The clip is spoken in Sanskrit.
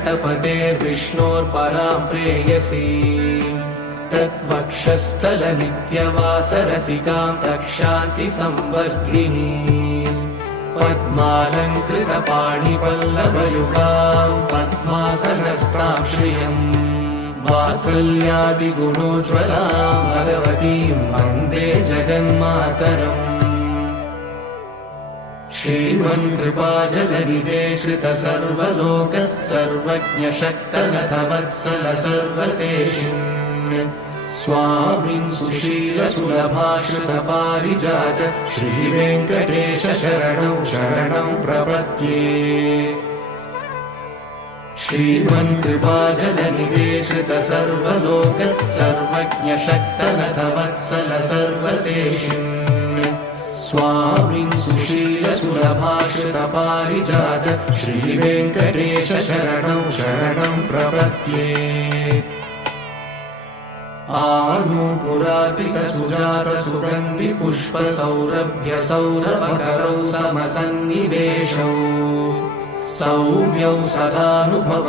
वेङ्कटपतेर्विष्णोर्परां प्रेयसी तत्वक्षस्थलनित्यवासरसिकां तक्षान्तिसंवर्धिनी पद्मालङ्कृतपाणिपल्लवयुगां पद्मासनस्तां श्रियम् वात्सल्यादिगुणोज्ज्वलां भगवतीं वन्दे जगन्मातरम् श्रीमन्कृपाजलनिधे श्रितसर्वलोकः सर्वज्ञशक्तनथवत्सल सर्वशेषिन् स्वामिन् सुशीलसुलभाश्रितपारिजात श्रीवेङ्कटेश शरणं शरणं प्रपद्ये श्रीमन्कृपाजलनिधे श्रितसर्वलोकः सर्वज्ञशक्तनथवत्सल सर्वशेषिन् स्वामिन् सुशीलसुलभाश्रितपारिजात श्रीवेङ्कटेश शरणं शरणं प्रपद्ये आनूपुरार्पितसुजातसुगन्धिपुष्पसौरभ्यसौरभकरौ समसन्निवेशौ सौम्यौ सदानुभव